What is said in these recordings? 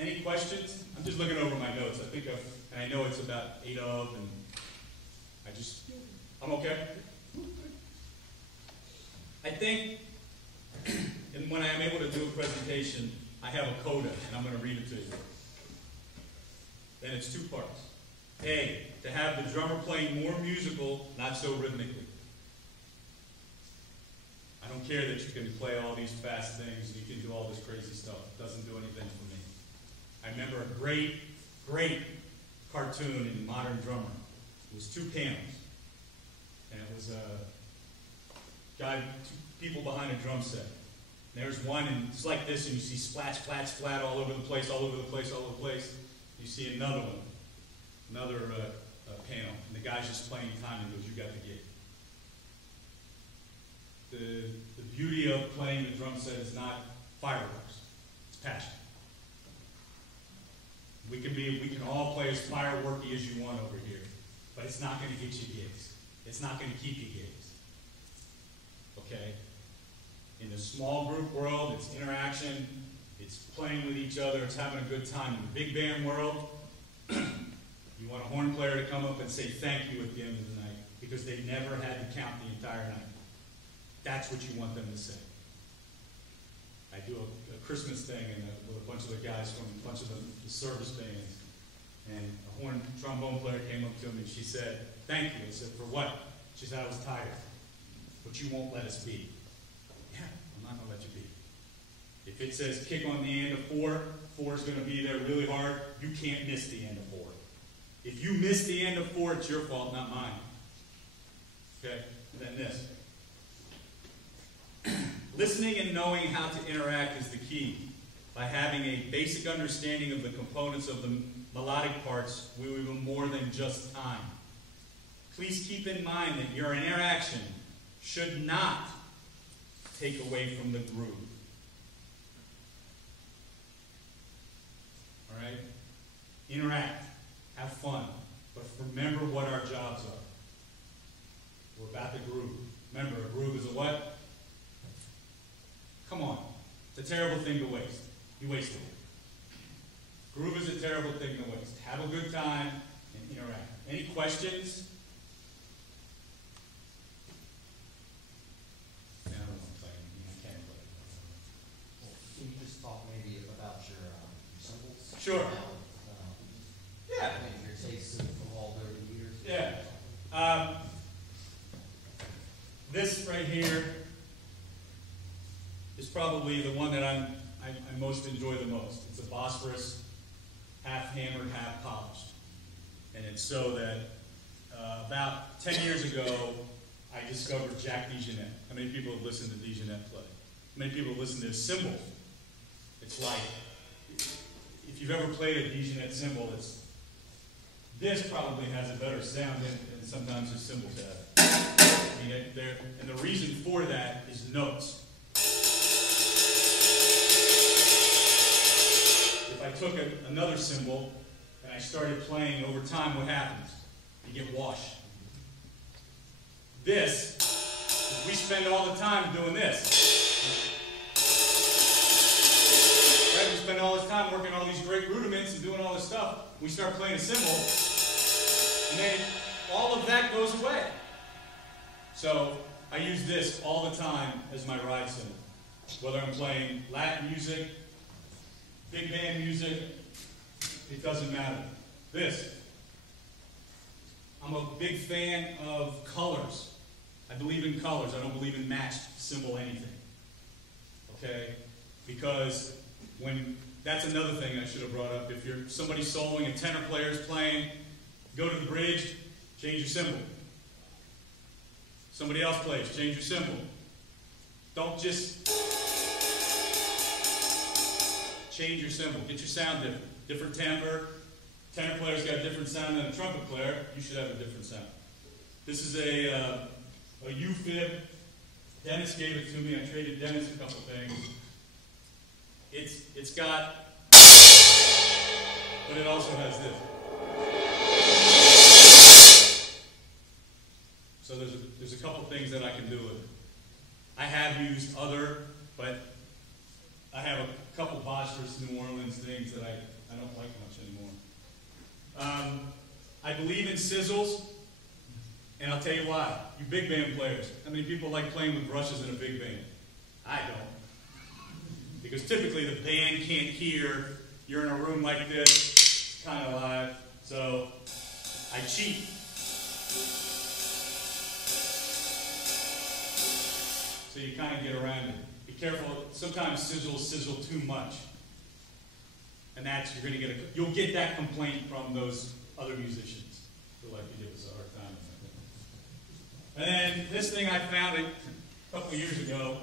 Any questions? I'm just looking over my notes. And I know it's about 8 of, and I'm okay. I think, and when I'm able to do a presentation, I have a coda, and I'm going to read it to you. And it's 2 parts. A, to have the drummer playing more musical, not so rhythmically. I don't care that you can play all these fast things, you can do all this crazy stuff. It doesn't do anything for me. I remember a great cartoon in Modern Drummer. It was 2 panels. And it was a guy, 2 people behind a drum set. And there's one, and it's like this, and you see splat, splat, splat all over the place, all over the place, all over the place. You see another one, another panel, and the guy's just playing time and goes, you got the gig. The beauty of playing the drum set is not fireworks, it's passion. We can all play as fireworky as you want over here, but it's not going to get you gigs. It's not going to keep you gigs. Okay? In the small group world, it's interaction, it's playing with each other, it's having a good time. In the big band world, you want a horn player to come up and say thank you at the end of the night because they never had to count the entire night. That's what you want them to say. I do a Christmas thing with a bunch of the guys from a bunch of the service bands, and a horn trombone player came up to me and she said, thank you. I said, for what? She said, I was tired, but you won't let us be. Yeah, I'm not going to let you be. If it says kick on the end of 4, 4 is going to be there really hard, you can't miss the end of 4. If you miss the end of 4, it's your fault, not mine. Okay? And then this. Listening and knowing how to interact is the key. By having a basic understanding of the components of the melodic parts, we will do more than just time. Please keep in mind that your interaction should not take away from the groove. All right? Interact. Have fun. But remember what our jobs are. We're about the groove. Remember, a groove is a what? Come on. It's a terrible thing to waste. You wasted it. Groove is a terrible thing to waste. Have a good time and interact. Any questions? I don't want to play anything. I can't play. Well, can you just talk maybe about your symbols? Sure. Yeah. I mean, your tastes have evolved over the years. Yeah. This right here is probably the one that I most enjoy the most. It's a Bosphorus, half hammered, half polished. And it's so that about 10 years ago, I discovered Jack DeJohnette. How many people have listened to DeJohnette play? How many people have listened to his cymbal? It's like, if you've ever played a DeJohnette cymbal, this probably has a better sound than sometimes his cymbals have. I mean, and the reason for that is notes. If I took another cymbal and I started playing over time, what happens? You get washed. This, we spend all the time doing this. Right? We spend all this time working all these great rudiments and doing all this stuff. We start playing a cymbal, and then all of that goes away. So I use this all the time as my ride cymbal. Whether I'm playing Latin music, big band music, it doesn't matter. This. I'm a big fan of colors. I believe in colors. I don't believe in matched cymbal anything. Okay? Because that's another thing I should have brought up. If you're somebody soloing and tenor player's playing, go to the bridge, change your cymbal. Somebody else plays, change your cymbal. Don't just change your cymbal. Get your sound different. Different timbre. Tenor player's got a different sound than a trumpet player. You should have a different sound. This is a U-fib. Dennis gave it to me. I traded Dennis a couple things. It's got, but it also has this. So there's a couple things that I can do with it. I have used other, but I have a couple Bosphorus, New Orleans things that I don't like much anymore. I believe in sizzles, and I'll tell you why. You big band players, how many people like playing with brushes in a big band? I don't. Because typically the band can't hear, you're in a room like this, kind of live, so I cheat. So you kind of get around it. Be careful, sometimes sizzles sizzle too much. And that's, you're going to get you'll get that complaint from those other musicians who like to give us a hard time. And then this thing, I found it a couple of years ago.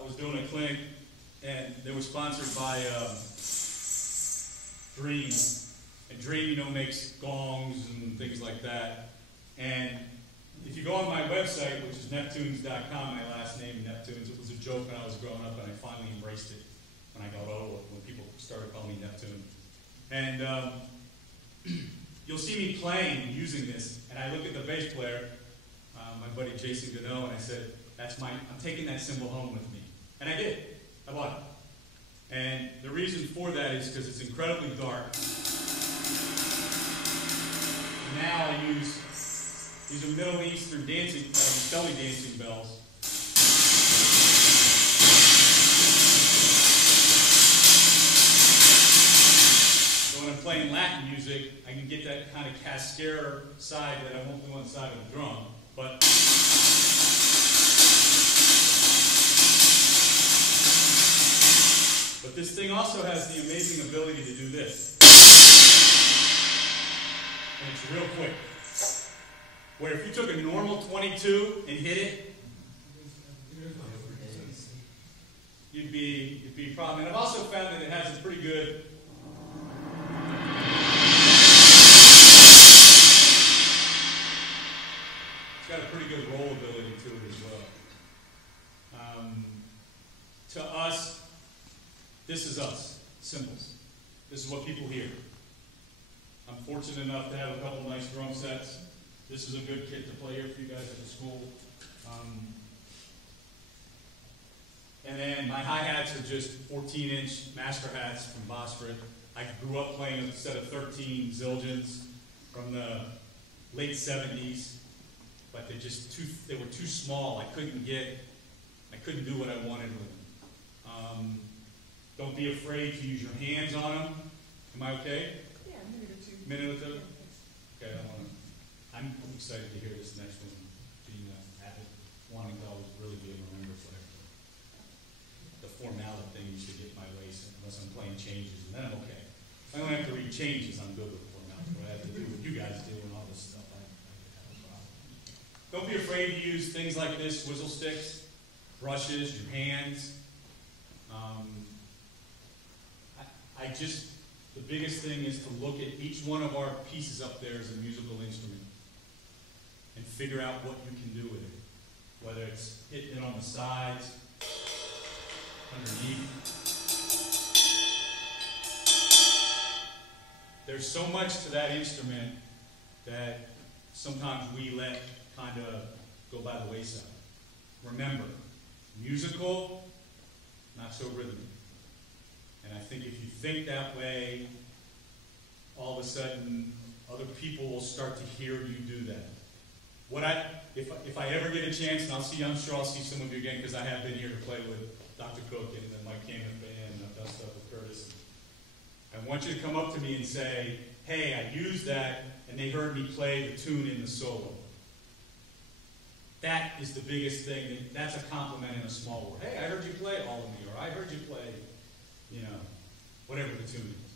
I was doing a clinic, and they were sponsored by Dream. And Dream, you know, makes gongs and things like that. And if you go on my website, which is Neptunes.com, my last name, Neptunes, it was a joke when I was growing up, and I finally embraced it when I got old, when people started calling me Neptune. And you'll see me playing and using this, and I look at the bass player, my buddy Jason Gano, and I said, I'm taking that cymbal home with me. And I did. I bought it. And the reason for that is because it's incredibly dark. And now I use, these are Middle Eastern dancing, belly dancing bells. So when I'm playing Latin music, I can get that kind of cascara side that I won't do on the side of the drum. But this thing also has the amazing ability to do this. And it's real quick. Where if you took a normal 22 and hit it, you'd be a problem. And I've also found that it has a pretty good roll ability to it as well. To us, this is us, cymbals. This is what people hear. I'm fortunate enough to have a couple nice drum sets. This is a good kit to play here for you guys at the school. And then my hi-hats are just 14-inch master hats from Bosphorus. I grew up playing a set of 13 Zildjians from the late 70s, but they were too small. I couldn't do what I wanted with them. Don't be afraid to use your hands on them. Am I okay? Yeah, a minute or two. Minute or two? Okay, I'm excited to hear this next one. Being Abbott, wanting to always really be able to remember forever. The formality thing used to get my waist unless I'm playing changes, and then I'm okay. If I don't have to read changes, I'm good with formality. What I have to do what you guys do and all this stuff, I have a problem. Don't be afraid to use things like this, whistle sticks, brushes, your hands. The biggest thing is to look at each one of our pieces up there as a musical instrument and figure out what you can do with it. Whether it's hitting it on the sides, underneath. There's so much to that instrument that sometimes we let kind of go by the wayside. Remember, musical, not so rhythmic. And I think if you think that way, all of a sudden, other people will start to hear you do that. If I ever get a chance, and I'm sure I'll see some of you again, because I have been here to play with Dr. Cook and Mike Camiff and I've done stuff with Curtis. I want you to come up to me and say, hey, I used that, and they heard me play the tune in the solo. That is the biggest thing. That's a compliment in a small word. Hey, I heard you play All of Me, or I heard you play, whatever the tune is.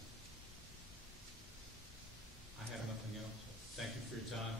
I have nothing else. Thank you for your time.